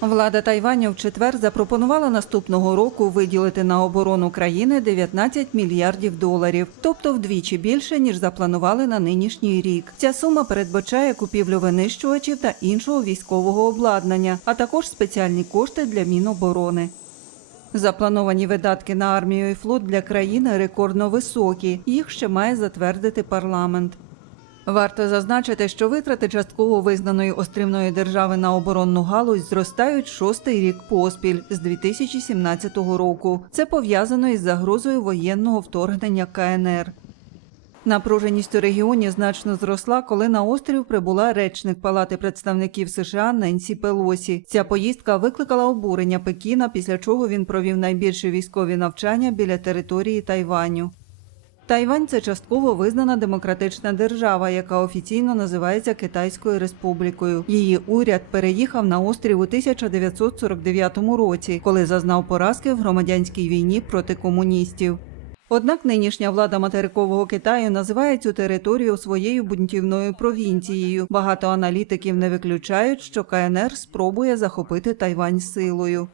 Влада Тайваню в четвер запропонувала наступного року виділити на оборону країни 19 мільярдів доларів, тобто вдвічі більше ніж запланували на нинішній рік. Ця сума передбачає купівлю винищувачів та іншого військового обладнання, а також спеціальні кошти для Міноборони. Заплановані видатки на армію і флот для країни рекордно високі. Їх ще має затвердити парламент. Варто зазначити, що витрати частково визнаної острівної держави на оборонну галузь зростають шостий рік поспіль з 2017 року. Це пов'язано із загрозою воєнного вторгнення КНР. Напруженість у регіоні значно зросла, коли на острів прибула речник Палати представників США Ненсі Пелосі. Ця поїздка викликала обурення Пекіна, після чого він провів найбільші військові навчання біля території Тайваню. Тайвань це частково визнана демократична держава, яка офіційно називається Китайською Республікою. Її уряд переїхав на острів у 1949 році, коли зазнав поразки в громадянській війні проти комуністів. Однак нинішня влада материкового Китаю називає цю територію своєю бунтівною провінцією. Багато аналітиків не виключають, що КНР спробує захопити Тайвань силою.